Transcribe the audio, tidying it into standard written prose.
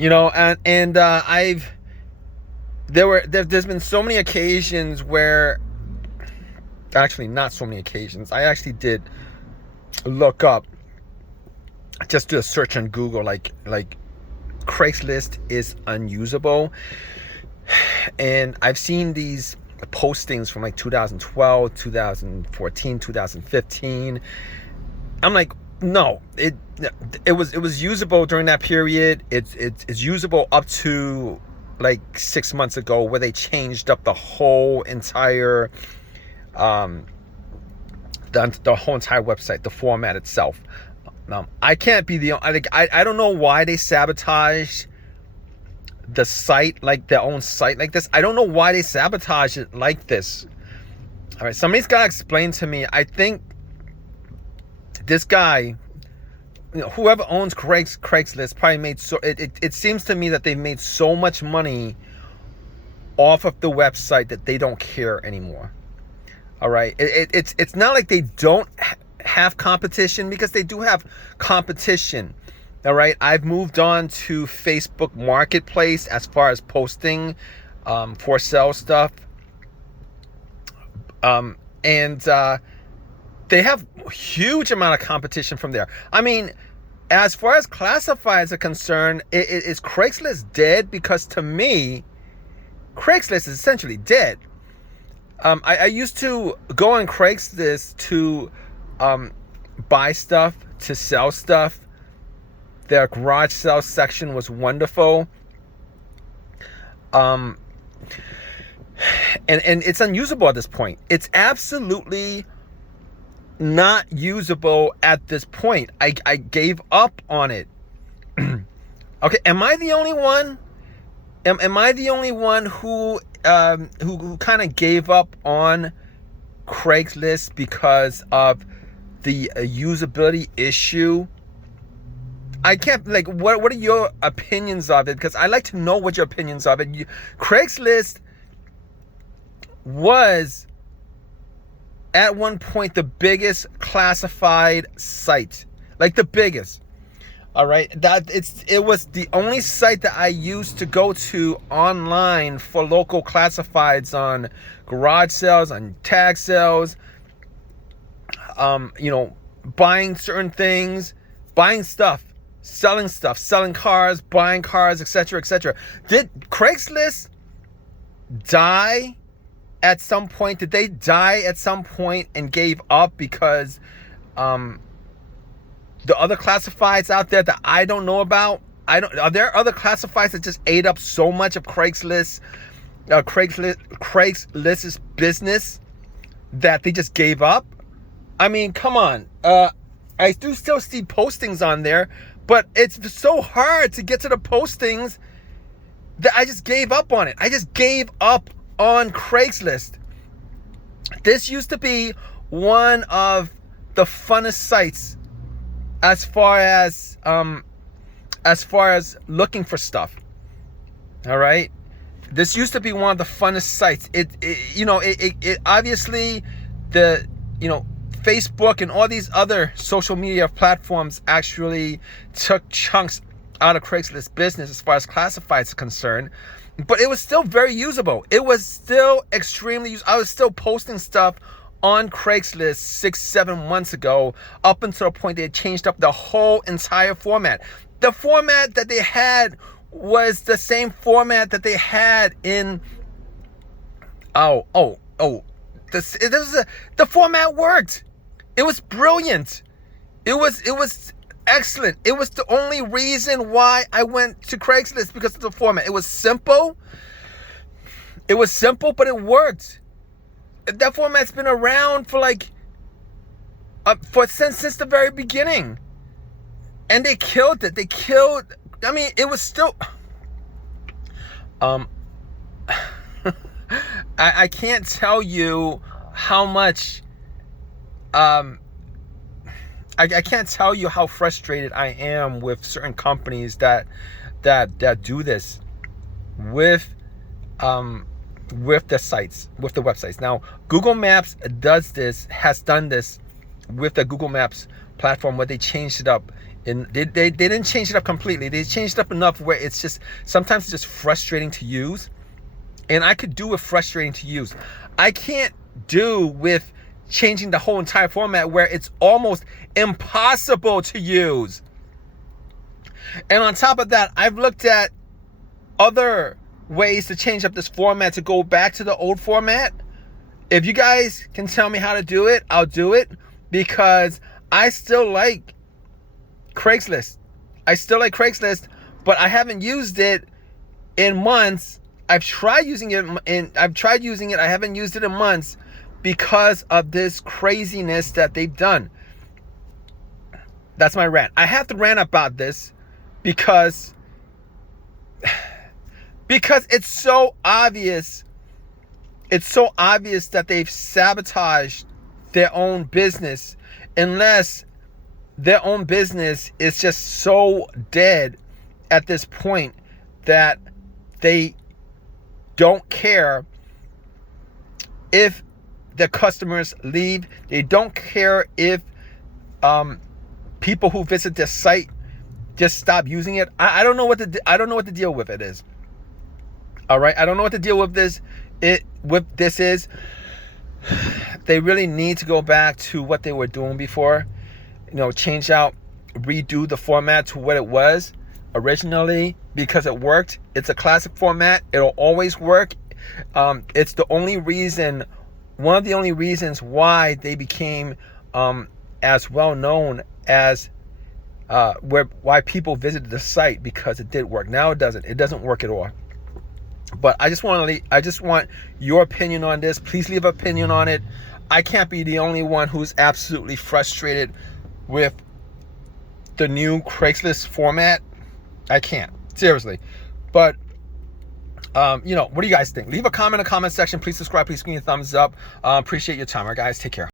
And there's been so many occasions where, actually not so many occasions, I actually did look up, just do a search on Google, like Craigslist is unusable. And I've seen these postings from like 2012, 2014, 2015. I'm like, no, it was usable during that period. It's usable up to like 6 months ago, where they changed up the whole entire the whole entire website, the format itself. I can't be the I don't know why they sabotage the site, like their own site like this. I don't know why they sabotage it like this. All right, somebody's got to explain to me. I think this guy, whoever owns Craigslist, probably made so. It seems to me that they've made so much money off of the website that they don't care anymore. All right, it's not like they don't have competition, because they do have competition. All right, I've moved on to Facebook Marketplace as far as posting for sale stuff, and they have a huge amount of competition from there. I mean, as far as classifieds are concerned, is Craigslist dead? Because to me, Craigslist is essentially dead. I used to go on Craigslist to buy stuff, to sell stuff. Their garage sale section was wonderful. And it's unusable at this point. It's absolutely not usable at this point. I gave up on it. Okay, am I the only one? Am I the only one who kind of gave up on Craigslist because of the usability issue? I can't, like, what are your opinions of it? Because I like to know what your opinions of it. Craigslist was at one point the biggest classified site, like the biggest. All right, it was the only site that I used to go to online for local classifieds, on garage sales, on tag sales, buying certain things, buying stuff, selling cars, buying cars, etc., etc. Did Craigslist die at some point? Did they die at some point and gave up because the other classifieds out there that I don't know about? Are there other classifieds that just ate up so much of Craigslist's business that they just gave up? I mean, come on. I do still see postings on there, but it's so hard to get to the postings that I just gave up on it. I just gave up on Craigslist. This used to be one of the funnest sites as far as looking for stuff. All right, this used to be one of the funnest sites. It obviously, the Facebook and all these other social media platforms actually took chunks out of Craigslist business as far as classifieds are concerned, but it was still very usable. It was still extremely useful. I was still posting stuff on Craigslist 6-7 months ago, up until the point they changed up the whole entire format. The format that they had was the same format that they had in the format worked. It was brilliant. It was excellent. It was the only reason why I went to Craigslist, because of the format. It was simple, but it worked. That format's been around for since the very beginning, and they killed it. I mean, it was still. I can't tell you how much. I can't tell you how frustrated I am with certain companies that do this with the sites, with the websites. Now, Google Maps has done this with the Google Maps platform, where they changed it up And they didn't change it up completely. They changed it up enough where it's just, sometimes it's just frustrating to use. And I could do with frustrating to use. I can't do with changing the whole entire format where it's almost impossible to use. And on top of that, I've looked at other ways to change up this format to go back to the old format. If you guys can tell me how to do it, I'll do it, because I still like Craigslist. But I haven't used it in months. I've tried using it. I haven't used it in months because of this craziness that they've done. That's my rant. I have to rant about this because it's so obvious. It's so obvious that they've sabotaged their own business, unless their own business is just so dead at this point that they don't care if the customers leave. They don't care if people who visit their site just stop using it. I don't know what the deal with it is. All right, I don't know what the deal with this is. They really need to go back to what they were doing before. Change out, redo the format to what it was originally, because it worked. It's a classic format. It'll always work. It's the only reason, one of the only reasons why they became as well known as why people visited the site, because it did work. Now it doesn't. It doesn't work at all. But I just want your opinion on this. Please leave an opinion on it. I can't be the only one who's absolutely frustrated with the new Craigslist format. I can't, seriously. But what do you guys think? Leave a comment in the comment section. Please subscribe. Please give me a thumbs up. Appreciate your time. All right, guys, take care.